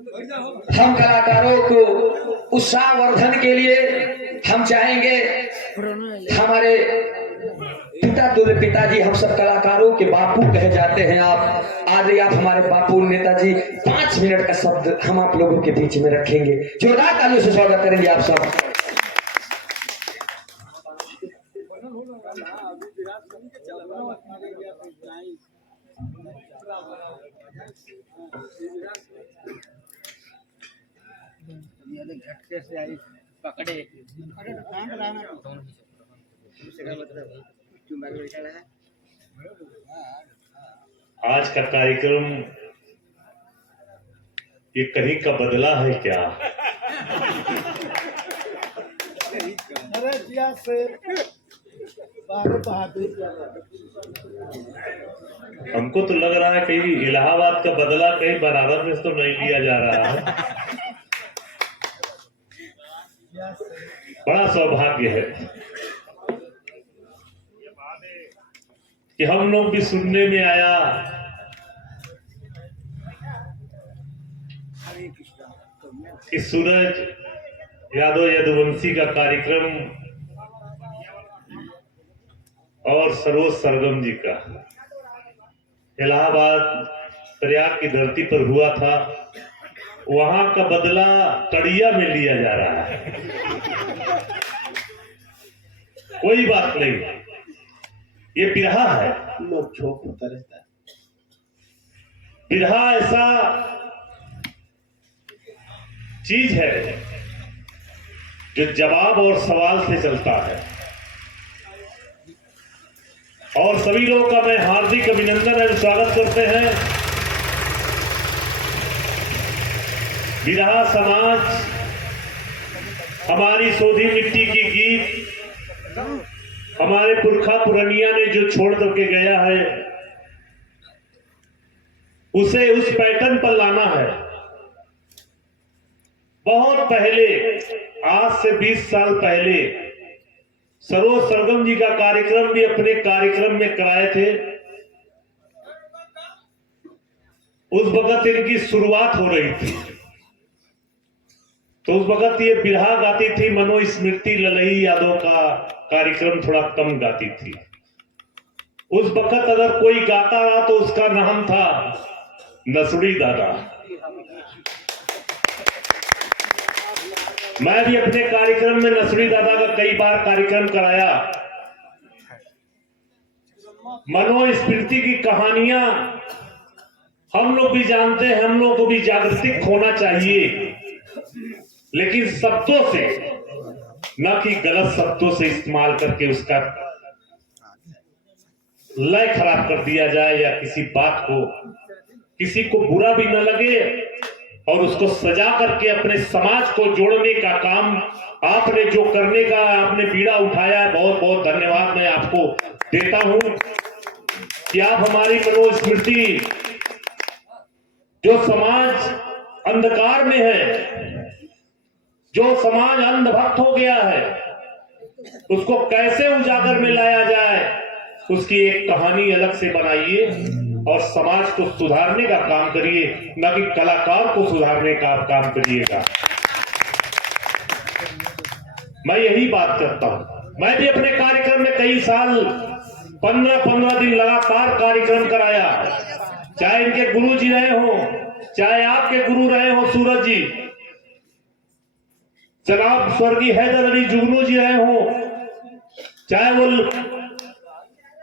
हम कलाकारों को उत्साहवर्धन के लिए हम चाहेंगे हमारे पिता तुल्य पिताजी हम सब कलाकारों के बापू कहे जाते हैं। आप आज आप हमारे बापू नेताजी 5 मिनट का शब्द हम आप लोगों के बीच में रखेंगे। जोरदार तालियों से स्वागत करेंगे आप सब। झटके से आई पकड़े आज का कार्यक्रम ये कहीं का बदला है क्या? हमको तो लग रहा है कहीं इलाहाबाद का बदला कहीं बनारस में तो नहीं लिया जा रहा है। बड़ा सौभाग्य है कि हम लोग भी सुनने में आया कि सूरज यादव यदुवंशी का कार्यक्रम और सरोज सरगम जी का इलाहाबाद प्रयाग की धरती पर हुआ था, वहां का बदला कड़िया में लिया जा रहा है। कोई बात नहीं, ये बिरहा है। लोग छोप होता रहता है। बिरहा ऐसा चीज है जो जवाब और सवाल से चलता है। और सभी लोगों का मैं हार्दिक अभिनंदन और स्वागत करते हैं। बिरहा समाज हमारी सोधी मिट्टी की गीत हमारे पुरखा पुरनिया ने जो छोड़ करके गया है उसे उस पैटर्न पर लाना है। बहुत पहले, आज से 20 साल पहले सरोज सरगम जी का कार्यक्रम भी अपने कार्यक्रम में कराए थे। उस वक्त इनकी शुरुआत हो रही थी, तो उस वक्त ये बिरहा गाती थी। मनोस्मृति ललही यादव का कार्यक्रम थोड़ा कम गाती थी। उस वक्त अगर कोई गाता रहा तो उसका नाम था नसुड़ी दादा। मैं भी अपने कार्यक्रम में नसुड़ी दादा का कई बार कार्यक्रम कराया। मनोस्मृति की कहानियां हम लोग भी जानते हैं, हम लोग को भी जागृतिक होना चाहिए, लेकिन शब्दों से, न कि गलत शब्दों से इस्तेमाल करके उसका लय खराब कर दिया जाए या किसी बात को, किसी को बुरा भी न लगे और उसको सजा करके अपने समाज को जोड़ने का काम आपने जो करने का आपने बीड़ा उठाया है, बहुत बहुत धन्यवाद मैं आपको देता हूं कि आप हमारी मनोस्मृति, जो समाज अंधकार में है, जो समाज अंधभक्त हो गया है, उसको कैसे उजागर में लाया जाए, उसकी एक कहानी अलग से बनाइए और समाज को सुधारने का काम करिए, न कि कलाकार को सुधारने का काम करिएगा। मैं यही बात करता हूं। मैं भी अपने कार्यक्रम में कई साल 15-15 दिन लगातार कार्यक्रम कराया, चाहे इनके गुरु जी रहे हो, चाहे आपके गुरु रहे हो सूरज जी, जनाब स्वर्गीय हैदर अली जुगनू जी रहे हो, चाहे वो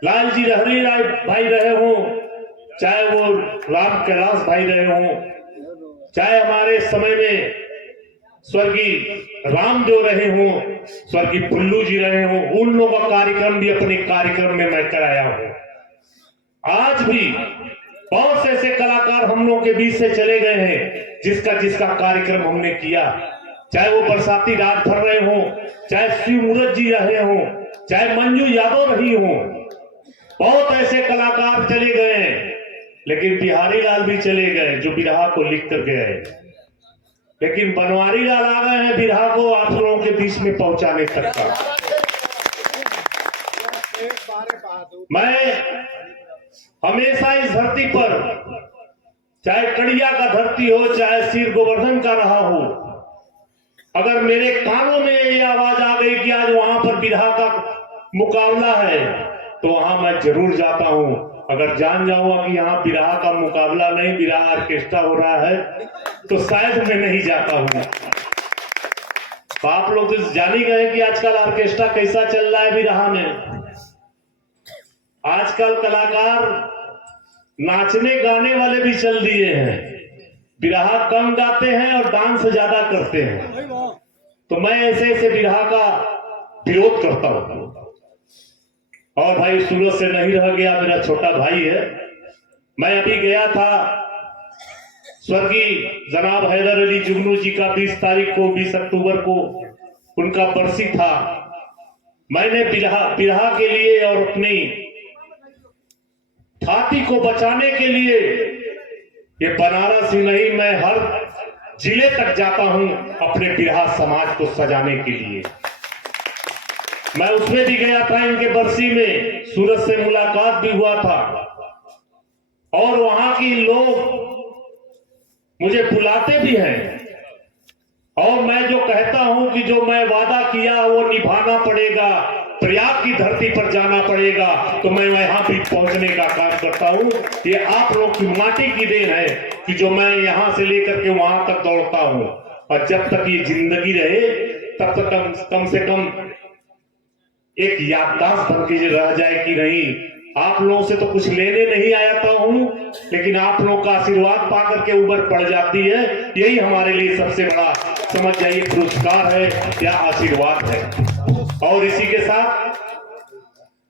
लाल जी लहरी राय भाई रहे हो, चाहे वो राम कैलाश भाई रहे हो, चाहे हमारे समय में स्वर्गीय राम जो रहे हो, स्वर्गीय पुल्लू जी रहे हो, उन लोगों का कार्यक्रम भी अपने कार्यक्रम में मैं कराया हूं। आज भी बहुत से ऐसे कलाकार हम लोग के बीच से चले गए हैं जिसका कार्यक्रम हमने किया, चाहे वो बरसाती राग भर रहे हो, चाहे शिव मूरत जी रहे हो, चाहे मंजू यादव रही हो। बहुत ऐसे कलाकार चले गए हैं, लेकिन बिहारी लाल भी चले गए जो बिरहा को लिख कर गए, लेकिन बनवारी लाल आ गए हैं बिरहा को आप लोगों के बीच में पहुंचाने तक का। मैं हमेशा इस धरती पर चाहे कड़िया का धरती हो, चाहे सिर गोवर्धन का रहा हो, अगर मेरे कानों में ये आवाज आ गई कि आज वहां पर बिरहा का मुकाबला है, तो वहां मैं जरूर जाता हूं। अगर जान जाऊंगा कि यहाँ बिरहा का मुकाबला नहीं, बिरहा ऑर्केस्ट्रा हो रहा है, तो शायद मैं नहीं जाता हूं। तो आप लोग तो जान ही गए कि आजकल ऑर्केस्ट्रा कैसा चल रहा है बिरहा में। आजकल कलाकार नाचने गाने वाले भी चल दिए हैं, बिरहा कम गाते हैं और डांस ज्यादा करते हैं। तो मैं ऐसे ऐसे बिरहा का विरोध करता हूं। और भाई सूरत से नहीं रह गया, मेरा छोटा भाई है। मैं अभी गया था, स्वर्गीय जनाब हैदर अली जुगनू जी का 20 तारीख को 20 अक्टूबर को उनका बरसी था। मैंने बिरहा के लिए और अपनी छाती को बचाने के लिए ये बनारस ही नहीं, मैं हर जिले तक जाता हूं अपने बिरहा समाज को सजाने के लिए। मैं उसमें भी गया था, इनके बरसी में सूरत से मुलाकात भी हुआ था, और वहां की लोग मुझे बुलाते भी हैं। और मैं जो कहता हूं कि जो मैं वादा किया वो निभाना पड़ेगा, प्रयाग की धरती पर जाना पड़ेगा, तो मैं वहां भी पहुंचने का काम करता हूं। ये आप लोग की माटी की देन है कि जो मैं यहां से लेकर के वहां तक दौड़ता हूं। और जब तक ये जिंदगी रहे तब तक कम से कम एक याददाश्त बन के रह जाए कि नहीं, आप लोगों से तो कुछ लेने नहीं आया था हूं, लेकिन आप लोगों का आशीर्वाद पाकर के ऊपर पड़ जाती है। यही हमारे लिए सबसे बड़ा, समझ जाइए, पुरस्कार है या आशीर्वाद है। और इसी के साथ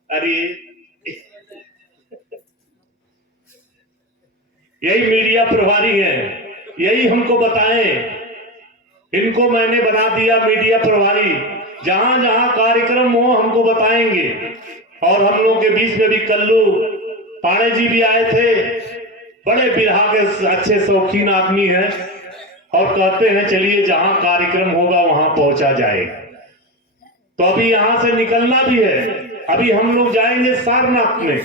अरे यही मीडिया प्रभारी है, यही हमको बताएं, इनको मैंने बना दिया मीडिया प्रभारी। जहां जहां कार्यक्रम हो हमको बताएंगे। और हम लोगों के बीच में भी कल्लू पाड़े जी भी आए थे, बड़े बिरहा के अच्छे शौकीन आदमी हैं, और कहते हैं चलिए जहां कार्यक्रम होगा वहां पहुंचा जाए। तो अभी यहां से निकलना भी है, अभी हम लोग जाएंगे सारनाथ में।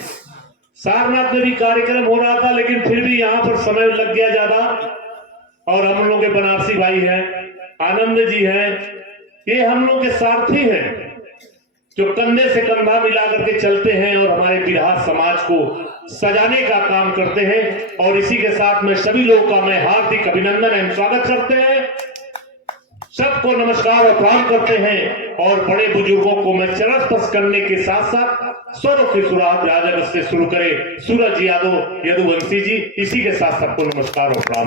सारनाथ में भी कार्यक्रम हो रहा था, लेकिन फिर भी यहाँ पर समय लग गया ज्यादा। और हम लोग के बनारसी भाई हैं, आनंद जी हैं, ये हम लोग के सारथी हैं जो कंधे से कंधा मिला करके चलते हैं और हमारे बिरहा समाज को सजाने का काम करते हैं। और इसी के साथ में सभी लोगों का मैं हार्दिक अभिनंदन एवं स्वागत करते हैं, सबको नमस्कार और प्रणाम करते हैं। और बड़े बुजुर्गों को मैं चरण स्पर्श करने के साथ साथ स्वरों की शुरुआत राजा से शुरू करें, सूरज यादव यदुवंशी जी, इसी के साथ सबको नमस्कार और प्रणाम।